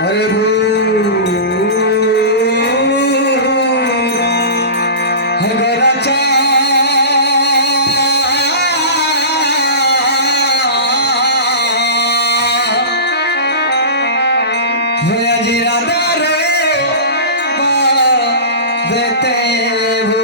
अरे हगराचा भयाजी राधा रे देते हो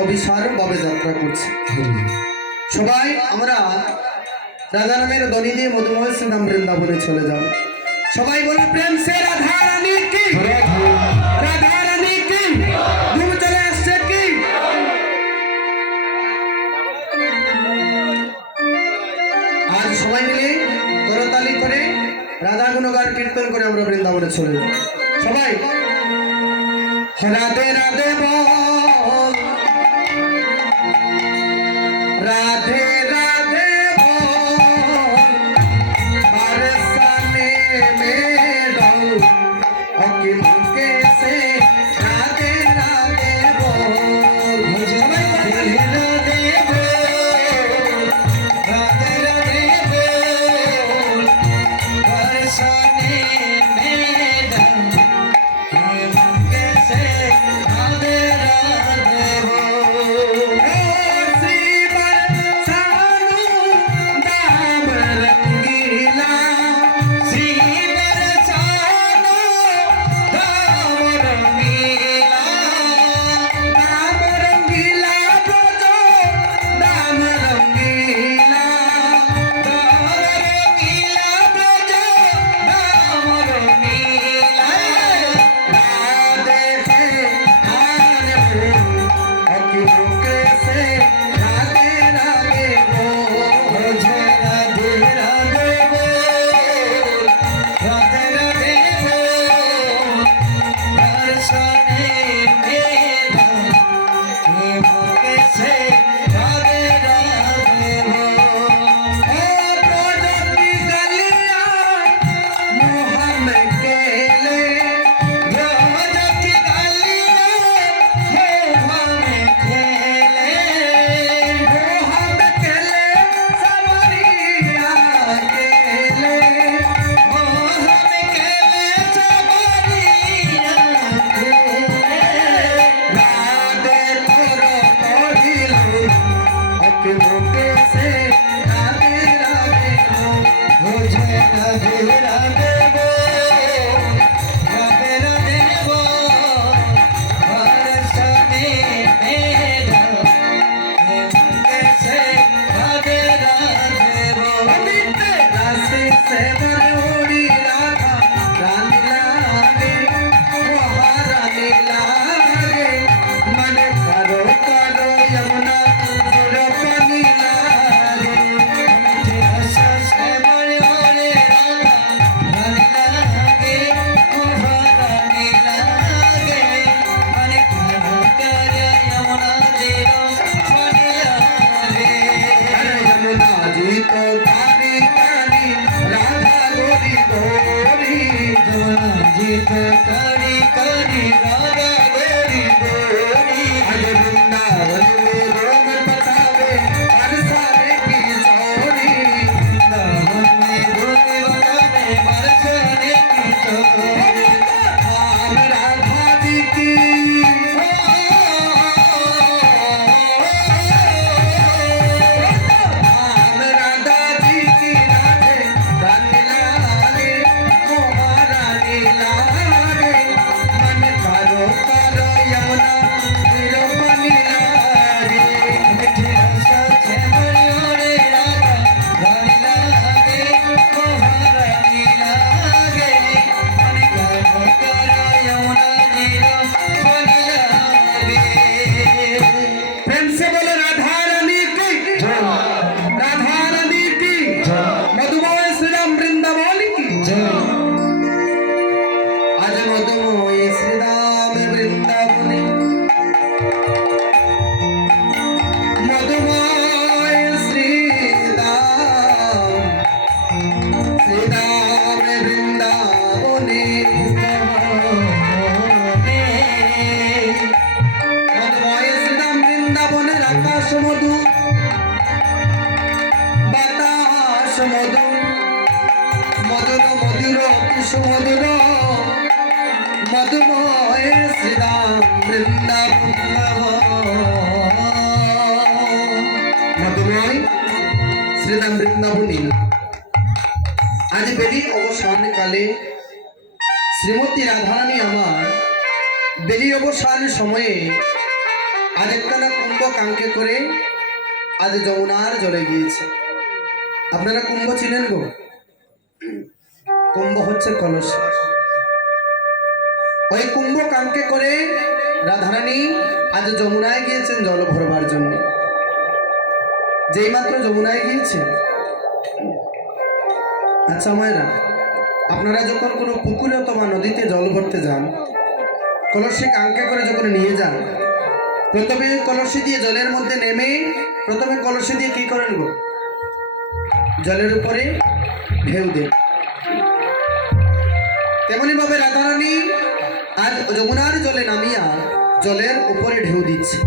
অভিসার ভাবে যাত্রা করছে সবাই আমরা রাধা নামের ধ্বনি দিয়ে মধুময় শ্রীরাম বৃন্দাবনে চলে যাব সবাই বলে প্রেম সে রাধা রানী কি রাধা রানী কি ধুম চলে আসছে কি আজ সবাই মিলে করতালি করে রাধা গুণগান কীর্তন করে আমরা বৃন্দাবনে চলে যাব সবাই রাধে রাধে বল राधे राधे बोल बरसाने में डल अकिल के से राधे राधे बोल राधे राधे बोल राधे राधे बोल बरसाने में डल अकिल के से राधे আকাশ মধু বাতাস মধু মধুর মধুর সুমধুর মধুময় শ্রীরাম বৃন্দাবন মধুময় শ্রীরাম বৃন্দাবনী আজ বেলি অবসান কালে শ্রীমতী রাধারানী আমার বেলি অবসান সময়ে আজ একখানা কুম্ভ কাঙ্কে করে আজ যমুনার জলে গিয়েছে। আপনারা কুম্ভ চিনেন গো? কুম্ভ হচ্ছে কলস। ওই কুম্ভ কাঙ্কে করে রাধারানী আজ যমুনায় গিয়েছেন জল ভরবার জন্য। যেই মাত্র যমুনায় গিয়েছে, আচ্ছা মায়েরা, আপনারা যখন কোনো পুকুরে অথবা নদীতে জল ভরতে যান, কলসি কাঙ্কে করে যখন নিয়ে যান, প্রথমে কলসি দিয়ে জলের মধ্যে নেমে প্রথমে কলসি দিয়ে কি করেন গো? জলের উপরে ঢেউ দেন। তেমনি ভাবে রাধারানী আজ যমুনার জলে নামিয়া জলের উপরে ঢেউ দিচ্ছে।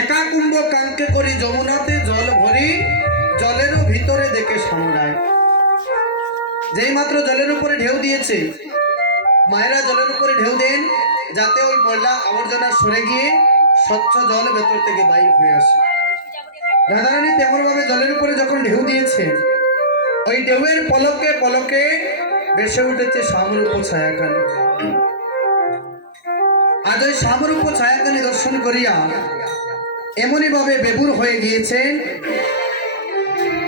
একা কুম্ভ কাঙ্কে করে যমুনাতে জল ভরি জলেরও ভিতরে দেখে সমুদায়। যেই মাত্র জলের উপরে ঢেউ দিয়েছে, মায়েরা জলের উপরে ঢেউ দেন যাতে ওই ময়লা আবর্জনা সরে গিয়ে স্বচ্ছ জল ভেতর থেকে বাইর হয়ে আসে। রাধারানী তেমন ভাবে জলের উপরে যখন ঢেউ দিয়েছে, ওই ঢেউয়ের পলকে পলকে বেসে উঠেছে শ্যামরূপ ছায়াকালী। আজ ওই শ্যামরূপ ছায়াকালী দর্শন করিয়া এমনই ভাবে বেবুর হয়ে গিয়েছেন।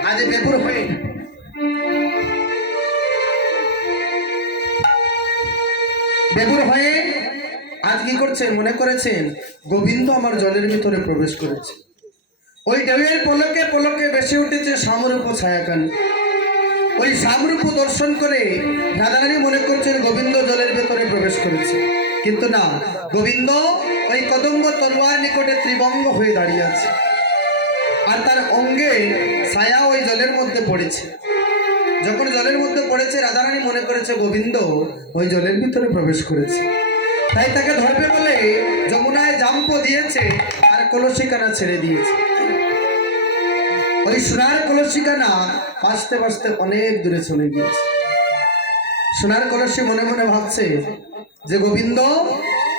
আজ বেবুর হয়ে আজ কি করছেন? মনে করেছেন গোবিন্দ আমার জলের ভিতরে প্রবেশ করেছে। ওই ঢেউয়ের পলকে পলকে বেসে উঠেছে শ্যামরূপ ছায়াকালী। ওই শ্যামরূপ দর্শন করে রাধারানী মনে করছেন গোবিন্দ জলের ভেতরে প্রবেশ করেছে, কিন্তু না, গোবিন্দ ওই কদম্ব তরোয়ার নিকটে ত্রিবঙ্গ হয়ে দাঁড়িয়ে আছে, আর তার অঙ্গে ছায়া ওই জলের মধ্যে পড়েছে। যখন জলের মধ্যে পড়েছে, রাধারানী মনে করেছে গোবিন্দ ওই জলের ভিতরে প্রবেশ করেছে, তাই তাকে ধরবে বলে যমুনায় জাম্প দিয়েছে আর কলসিকানা ছেড়ে দিয়েছে। ওই সোনার কলসিকানা ভাসতে ভাসতে অনেক দূরে চলে গিয়েছে। সোনার কলসি মনে মনে ভাবছে যে গোবিন্দ,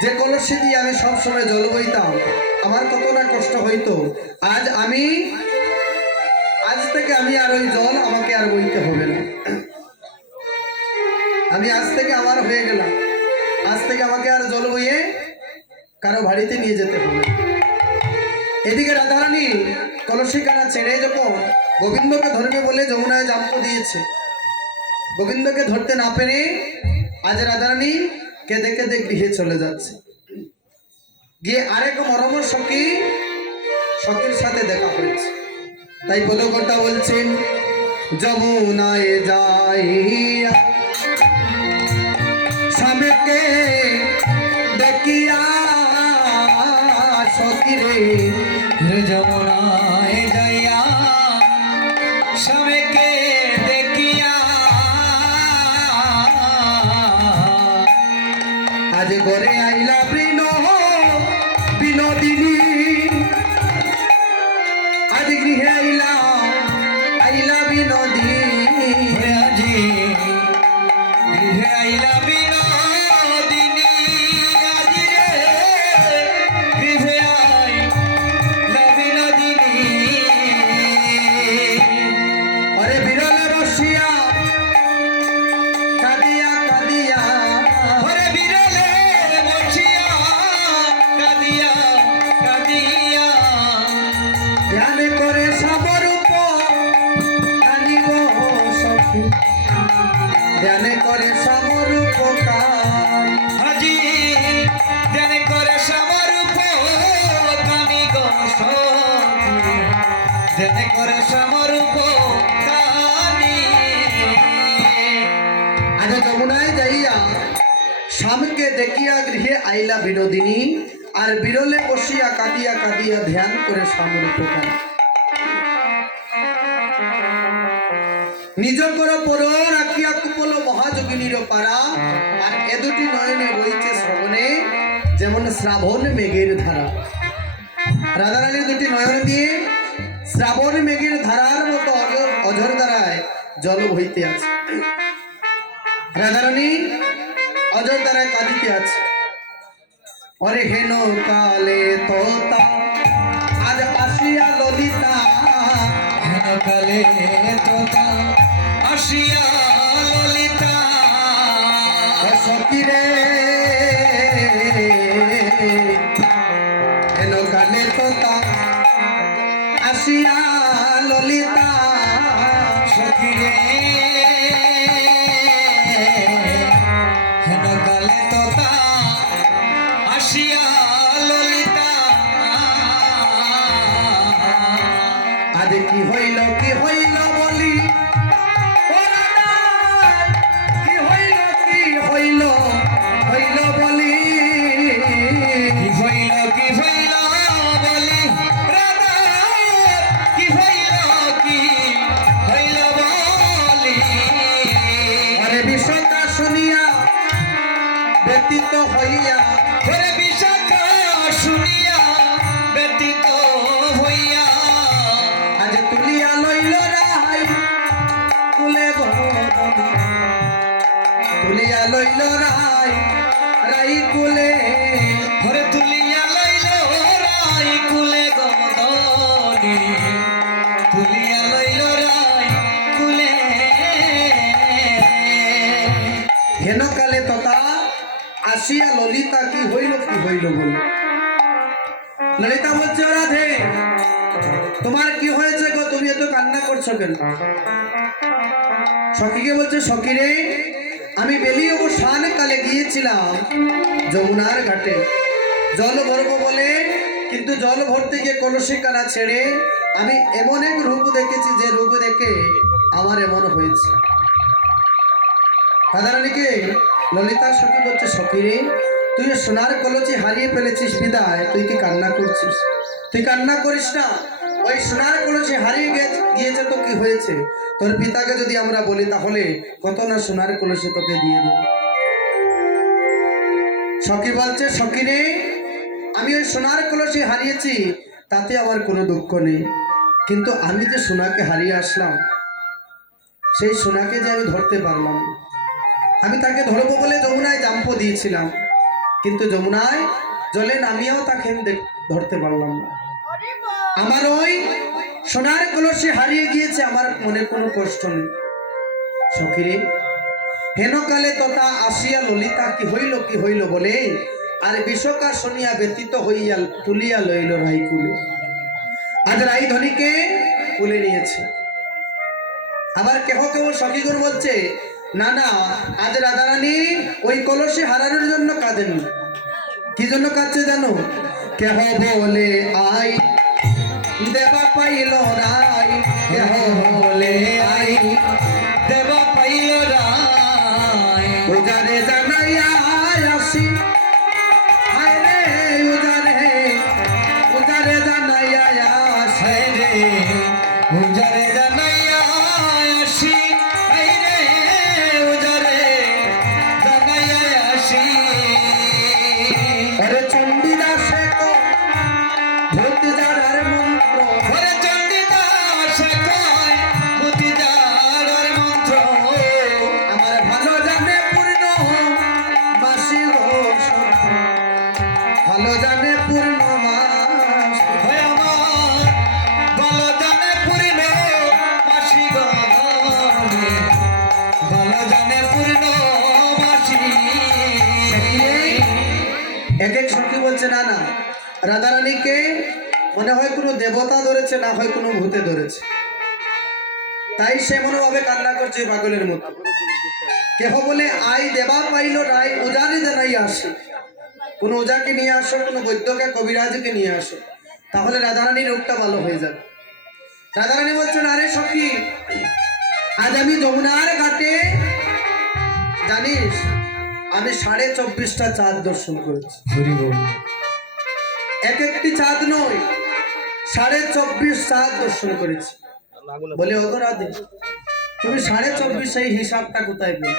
যে কলসি দিয়ে আমি সবসময় জল বইতাম, আমার কত না কষ্ট হইতো, আজ থেকে আমি আর ওই জল আমাকে আর বইতে হবে না। আমি আজ থেকে আমার হয়ে গেলাম, আজ থেকে আমাকে আর জল বইয়ে কারো বাড়িতে নিয়ে যেতে হবে। এদিকে রাধারানী কলসিকানা ছেড়ে যখন গোবিন্দকে ধরবে বলে যমুনায় জাম্প দিয়েছে, গোবিন্দকে ধরতে না পেরে আজ রাধারানী কেঁদে কেঁদে গৃহে চলে যাচ্ছে। গিয়ে আরেক মরম সখীর সাথে দেখা হয়েছে। তাই পদকর্তা বলছেন, যমুনায় যাইয়া স্বামীকে দেখিয়া সখীরে, যমুনায় যাইয়া স্বামীকে দেখিয়া আজ ঘরে আইলা বিনোদিনী, আজ গৃহে আইলা বিনোদিনী, আজি গৃহে আইলা বিনোদিনী, আজি রে গৃহে আইলা বিনোদিনী। অরে বিরল রসিয়া কাঁদিয়া কাঁদিয়া, ওরে বিরলে বসিয়া কাঁদিয়া কাঁদিয়া, ধ্যান করে সাবরূপ কাঁদিব সখী, ধ্যান করে সাবরূপ কান, আজি ধ্যান করে সমরূপ কামি গো সখী, ধ্যান করে সমরূপ কামি। আজ যমুনায় যাইয়া স্বামীকে দেখিয়া গৃহে আইলা বিনোদিনী, আর বিরলে বসিয়া কাঁদিয়া কাঁদিয়া ধ্যান করে সামরূপ কান। নিজ কর পর রাখিয়া কুপল মহাযোগিনীর পারা, আর এ দুটি নয়নে বইছে শ্রবণে যেমন শ্রাবণ মেঘের ধারা। রাধারানীর দুটি নয়ন দিয়ে শ্রাবণ মেঘের ধারার মতো অঝর ধারায় জল বইতে আছে। রাধারানী অঝর ধারায় কাঁদিতে আছে। অরে হেন কালে তোতা আজ আসিয়া ললিতা, হেন কালে তোতা আসিয়া ললিতা, সখী রে হেন কালে তোতা আসিয়া ললিতা, সখী রে হেন কালে তোতা আসিয়া ললিতা। আজ কি হইল বলি, ও রাধা, কি হইল বলি, কি হইল বলি রাধা, কি হইল বলি। আরে বিষয়টা শুনিয়া ব্যতীত হইয়া, ওরে বিশাখা শুনিয়া ব্যতীত হইয়া, আজ তুলিয়া লইল রাই কুলে তুলিয়া লইল রাই কুলে, ওরে তুলিয়া লইল রাই কুলে গমদনি, তুলিয়া লইল রাই কুলে। হেন কালে তথা আসিয়া ললিতা, কি হইল বল। ললিতা বলছে, ও রাধে, তোমার কি হয়েছে গো, তুমি এত কান্না করছো কেন? সখীকে বলছে, সখী রে, আমি বেলি অবসান কালে গিয়েছিলাম যমুনার ঘাটে জল ভরবো বলে, কিন্তু জল ভরতে গিয়ে কলসি কানা ছেড়ে আমি এমন এক রূপ দেখেছি, যে রূপ দেখে আমার এমন হয়েছে। রাধারানীকে ললিতা সখী বলছে, সখী রে, তুই সোনার কলচি হারিয়ে ফেলেছিস বিদায় তুই কি কান্না করছিস? তুই কান্না করিস না, ওই সোনার কলচি হারিয়ে গিয়েছে তো কি হয়েছে? তোর পিতাকে যদি আমরা বলি তাহলে কত না সোনার কলসি তোকে দিয়ে দেব। সখী বলছে, সখী রে, আমি ওই সোনার কলসি হারিয়েছি তাতে আমার কোনো দুঃখ নেই, কিন্তু আমি যে সোনাকে হারিয়ে আসলাম, সেই সোনাকে যে আমি ধরতে পারলাম না। আমি তাকে ধরবো বলে যমুনায় জাম্প দিয়েছিলাম, কিন্তু যমুনায় জলে নামিয়েও তাকে ধরতে পারলাম না। আমার ওই সোনার কলসি হারিয়ে গিয়েছে, আমার মনে কোনো কষ্ট নেই। সখী রে, হেন কালে তথা আসিয়া ললিতা, কি হইল বলে, আর বিষকা শুনিয়া ব্যতীত হইয়া তুলিয়া লইল রাই কুলে। আজ রাই ধনীকে কুলে নিয়েছে। আবার কেহ সখীগণ বলছে, না না, আজ রাধারানী ওই কলসি হারানোর জন্য কাঁদেন। কি জন্য কাঁদছে জানো? কেহ বলে আই দেবা পাইল রাই, কেহ বলে আই দেবা পাইল রাই, উজারে জানাইয়া আসি, হায় রে উজারে জানাইয়া আসি, হায় রে উজারে জানাইয়া আসি, হায় রে উজারে জানাইয়া আসি। ওরে চণ্ডীদাসে কো ভূতি যারার মন্ত্র, ওরে চণ্ডীদাস কয় পুঁথি যারার মন্ত্র, আমার ভালো জানে পূর্ণ মাসি গো, ভালো জানে পূর্ণ মাস, হয় আমার ভালো জানে পূর্ণ মাসি গণে, ভালো জানে পূর্ণ মাসি। এক এক সখী বলছে, না না, রাধারানীকে মনে হয় কোনো দেবতা ধরেছে, না হয় কোনো ভূতে ধরেছে, তাই সে মনোভাবে কান্না করছে পাগলের মতো। কেহ বলে আই দেবা পাইল রাই, উজারে জানাই আসে, কোনো ওজাকে নিয়ে আসো, কোনো বৈদ্যকে কবিরাজকে নিয়ে আসো, তাহলে রাধারানীর রোগটা ভালো হয়ে যাবে। রাধারানী বলছেন, আরে সখী, আজ আমি যমুনার ঘাটে, জানিস আমি 24.5টা চাঁদ দর্শন করেছি। এক একটি চাঁদ নয়, 24.5 চাঁদ দর্শন করেছি। বলে, ও তো রাধে, তুমি 24.5 সেই হিসাবটা কোথায় পেলে?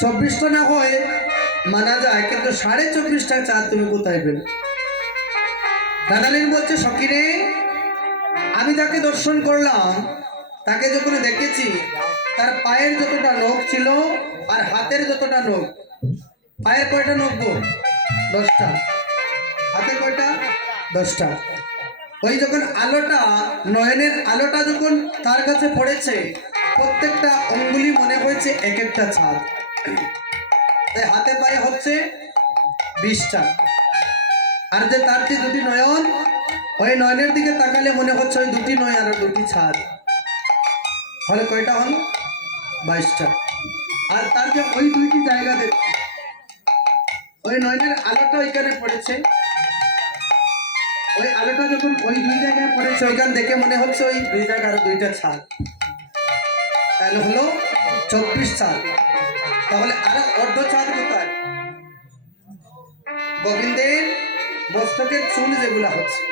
24টা না হয় মানা যায়, কিন্তু 24.5টা চাঁদ তুমি কোথায় পেলে? রাধারানী বলছে সখী রে, আমি যাকে দর্শন করলাম তাকে যখন দেখেছি তার পায়ের যতটা নখ ছিল আর হাতের যতটা নখ, পায়ের কয়টা নখ গো? 10টা। হাতে কয়টা? 10টা। ওই যখন আলোটা, নয়নের আলোটা যখন তার কাছে পড়েছে, প্রত্যেকটা অঙ্গুলি মনে হয়েছে এক একটা ছাদ। তাই হাতে পায়ে হচ্ছে 20টা। আর যে তার যে দুটি নয়ন, ওই নয়নের দিকে তাকালে মনে হচ্ছে ওই দুটি নয় আর দুটি ছাদ। হলে কয়টা হল? 22টা। আর তার যে ওই দুইটি জায়গা দেখ, ওই নয়নের আলোটা ওইখানে পড়েছে, ওই আলোটা যখন ওই দুই জায়গায় পড়েছে ওইখান দেখে মনে হচ্ছে ওই দুই জায়গার দুইটা ছাদ। তাহলে হলো 24 ছাদ। তাহলে আর অর্ধ ছাদ কোথায়? গোবিন্দের মস্তকের চুল যেগুলা হচ্ছে,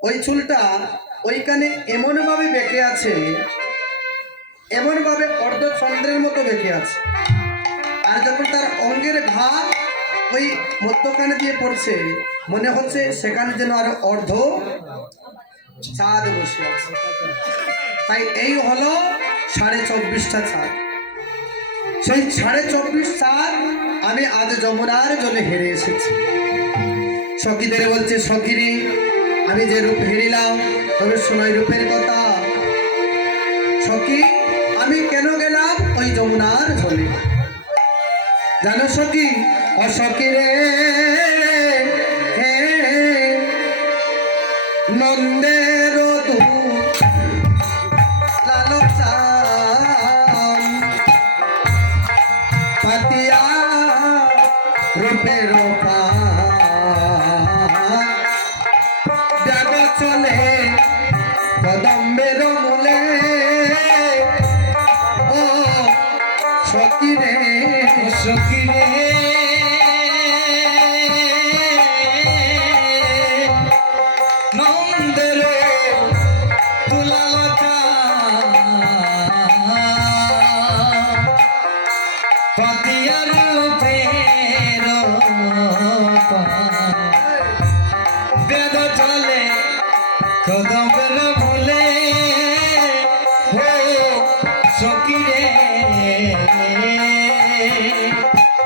ওই চুলটা ওইখানে এমন ভাবে বেঁকে আছে, এমন ভাবে অর্ধ চন্দ্রের মতো বেঁকে আছে। আর যখন তার অঙ্গের ঘাম ওই মধ্যখানে দিয়ে পড়ছে, মনে হচ্ছে সেখানে যেন আরো অর্ধ চাঁদ বসে আছে। তাই এই হলো 24.5টা চাঁদ। সেই 24.5 চাঁদ আমি আজ যমুনার জলে হেরে এসেছি। সখীদের বলছে সখীরে, আমি যে রূপ হেরিলাম তবে শোনাই রূপের কথা। সখী, আমি কেন গেলাম ওই যমুনার জলে জানো সখী? অসখী রে, নন্দের পাতিয়া রূপের দেব চলে কদম্বের মূলে। ও সখী রে, সখী রে, নন্দের দুলালতা পাতিয়ার রূপের বেদ চলে কদমের মূলে। ও সখী রে,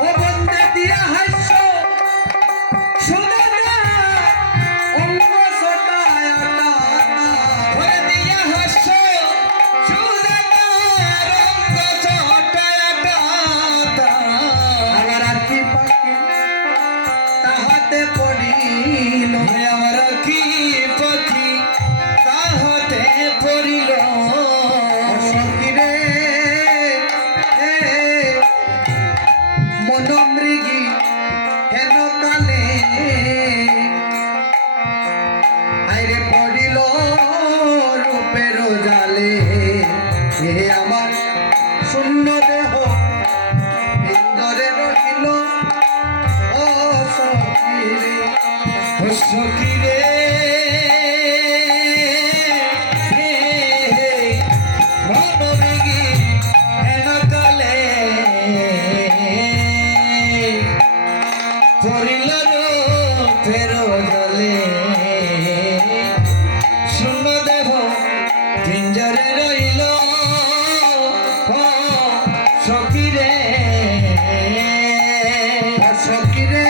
ও বন্দে দিয়া হাস্য শুনে না অঙ্গ সটায়াটা। ওরে দিয়া হাস্য শুনে না রঙ্গ চটায়াটা। আমার আখি পাখি তাহাতে পড়িল, আমার কি পাখি তাহাতে পড়িল। সখী রে, মনমৃগী হেন কালে আইরে পড়িল রূপের জালে। হে আমার শূন্য দেহ ইন্দরে রহিল। ও সখী রে, ও সখী রে, মনোমৃগী হেন কালে পড়িল রূপের জলে। শূন্য দেহ পিঞ্জরে রইল। ও সখী রে, সখী রে,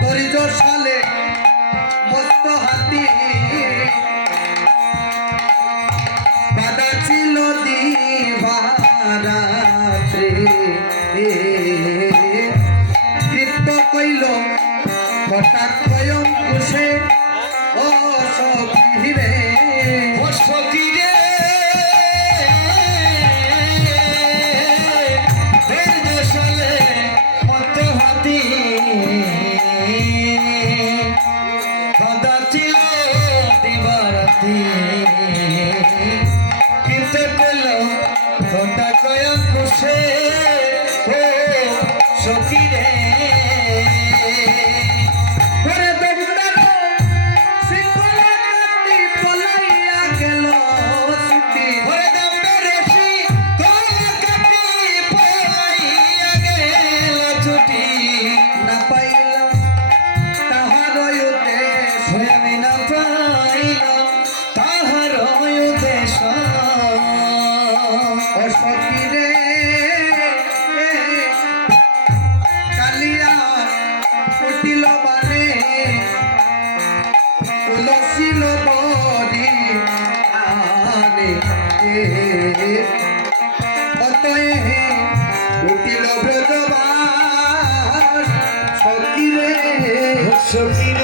দরিদ্র সালে মস্ত হাতি বাধা ছিল দিবারাত্রে। কৃত্য কইল কটাক্ষ অঙ্কুশে। ও সখী রে, ও সখী রে, এর দেশালে মত হাতি তুলসী নদী আনে অতএব উঠিল ব্রজবাস সখী রে সখী